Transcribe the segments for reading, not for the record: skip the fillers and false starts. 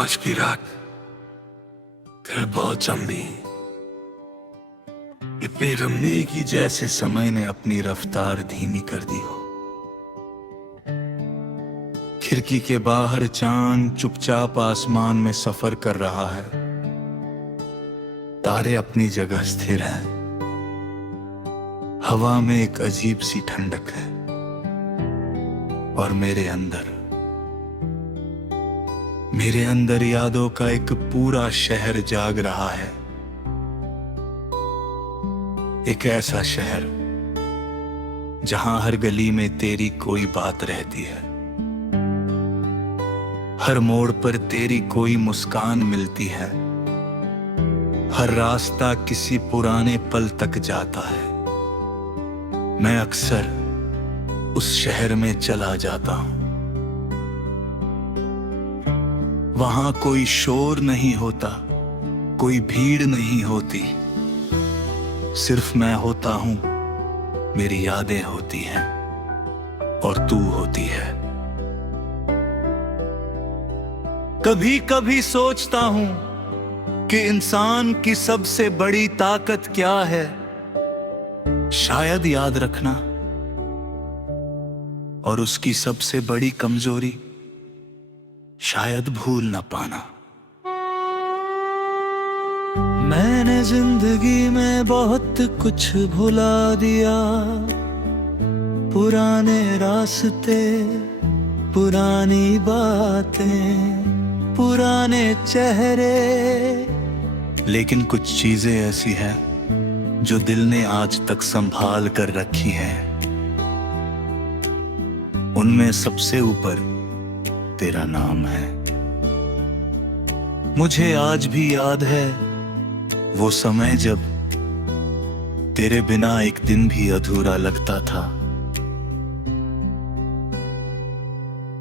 आज की रात फिर बहुत लंबी, ये बेरहमी की जैसे समय ने अपनी रफ्तार धीमी कर दी हो। खिड़की के बाहर चांद चुपचाप आसमान में सफर कर रहा है। तारे अपनी जगह स्थिर हैं। हवा में एक अजीब सी ठंडक है और मेरे अंदर यादों का एक पूरा शहर जाग रहा है। एक ऐसा शहर जहां हर गली में तेरी कोई बात रहती है, हर मोड़ पर तेरी कोई मुस्कान मिलती है, हर रास्ता किसी पुराने पल तक जाता है। मैं अक्सर उस शहर में चला जाता हूं। वहां कोई शोर नहीं होता, कोई भीड़ नहीं होती, सिर्फ मैं होता हूं, मेरी यादें होती हैं और तू होती है। कभी कभी सोचता हूं कि इंसान की सबसे बड़ी ताकत क्या है। शायद याद रखना, और उसकी सबसे बड़ी कमजोरी शायद भूल न पाना। मैंने जिंदगी में बहुत कुछ भुला दिया, पुराने रास्ते, पुरानी बातें, पुराने चेहरे, लेकिन कुछ चीजें ऐसी हैं जो दिल ने आज तक संभाल कर रखी हैं। उनमें सबसे ऊपर तेरा नाम है। मुझे आज भी याद है वो समय जब तेरे बिना एक दिन भी अधूरा लगता था।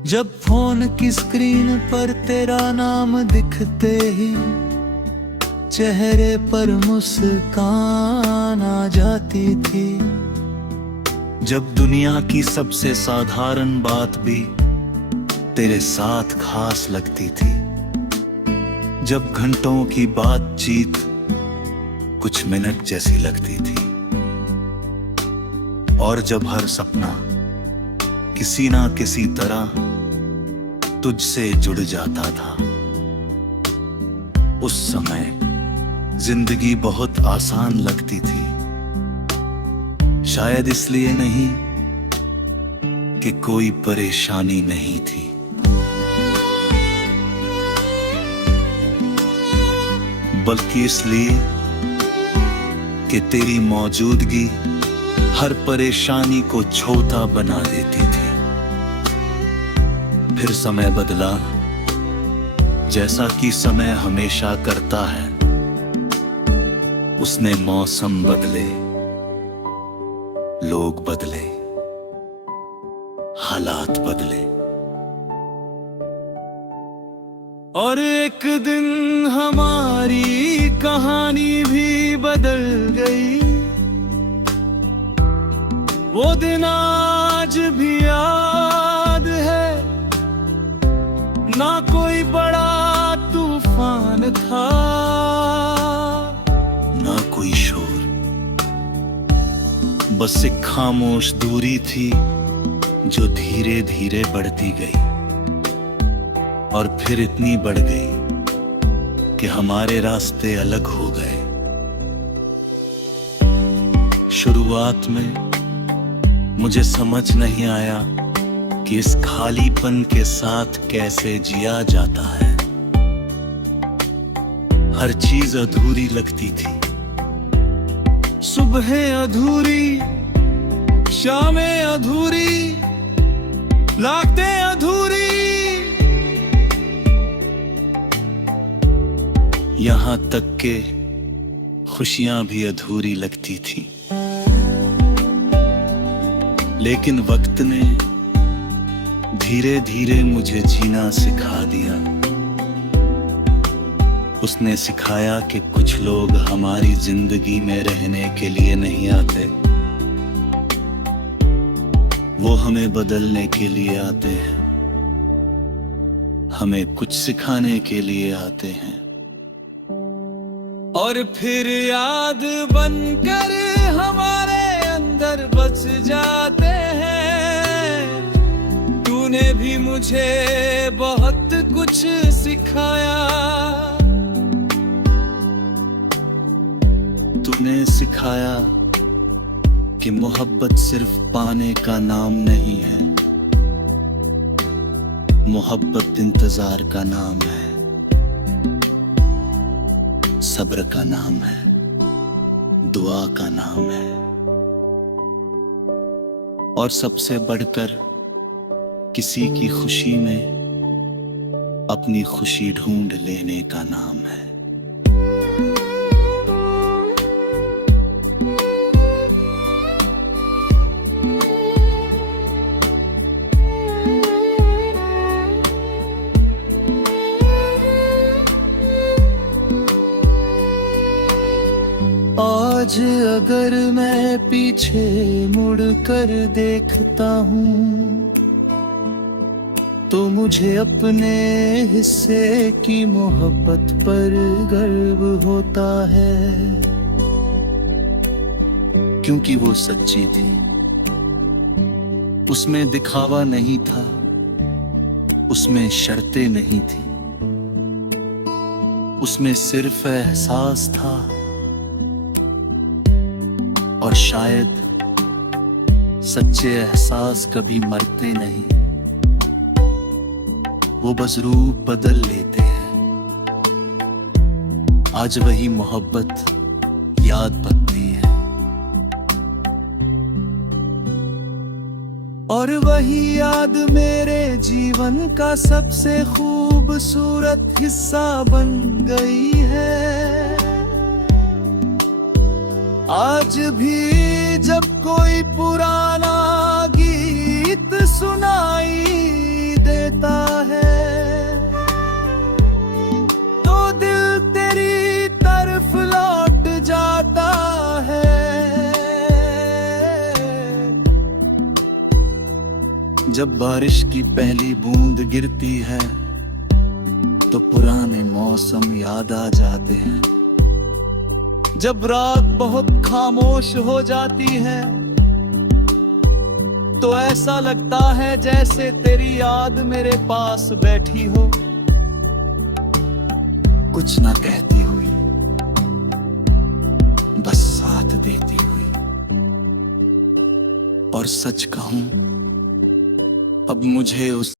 जब फोन की स्क्रीन पर तेरा नाम दिखते ही चेहरे पर मुस्कान आ जाती थी। जब दुनिया की सबसे साधारण बात भी तेरे साथ खास लगती थी। जब घंटों की बातचीत कुछ मिनट जैसी लगती थी, और जब हर सपना किसी ना किसी तरह तुझसे जुड़ जाता था। उस समय जिंदगी बहुत आसान लगती थी। शायद इसलिए नहीं कि कोई परेशानी नहीं थी, बल्कि इसलिए कि तेरी मौजूदगी हर परेशानी को छोटा बना देती थी। फिर समय बदला, जैसा कि समय हमेशा करता है। उसने मौसम बदले, लोग बदले, हालात बदले, और एक दिन हमारी कहानी भी बदल गई। वो दिन आज भी याद है, ना कोई बड़ा तूफान था, ना कोई शोर, बस एक खामोश दूरी थी जो धीरे धीरे बढ़ती गई, और फिर इतनी बढ़ गई कि हमारे रास्ते अलग हो गए। शुरुआत में मुझे समझ नहीं आया कि इस खालीपन के साथ कैसे जिया जाता है। हर चीज अधूरी लगती थी। सुबह अधूरी, शामें अधूरी, लागते अधूरी, यहां तक के खुशियां भी अधूरी लगती थी। लेकिन वक्त ने धीरे धीरे मुझे जीना सिखा दिया। उसने सिखाया कि कुछ लोग हमारी जिंदगी में रहने के लिए नहीं आते, वो हमें बदलने के लिए आते हैं। हमें कुछ सिखाने के लिए आते हैं और फिर याद बनकर हमारे अंदर बच जाते हैं। तूने भी मुझे बहुत कुछ सिखाया, तूने सिखाया कि मोहब्बत सिर्फ पाने का नाम नहीं है, मोहब्बत इंतजार का नाम है, सब्र का नाम है, दुआ का नाम है और सबसे बढ़कर किसी की खुशी में अपनी खुशी ढूंढ लेने का नाम है। आज अगर मैं पीछे मुड़ कर देखता हूँ तो मुझे अपने हिस्से की मोहब्बत पर गर्व होता है, क्योंकि वो सच्ची थी, उसमें दिखावा नहीं था, उसमें शर्तें नहीं थी, उसमें सिर्फ एहसास था। और शायद सच्चे एहसास कभी मरते नहीं, वो बस रूप बदल लेते हैं। आज वही मोहब्बत याद बनती है और वही याद मेरे जीवन का सबसे खूबसूरत हिस्सा बन गई है। आज भी जब कोई पुराना गीत सुनाई देता है तो दिल तेरी तरफ लौट जाता है। जब बारिश की पहली बूंद गिरती है तो पुराने मौसम याद आ जाते हैं। जब रात बहुत खामोश हो जाती है तो ऐसा लगता है जैसे तेरी याद मेरे पास बैठी हो, कुछ ना कहती हुई, बस साथ देती हुई। और सच कहूं, अब मुझे उस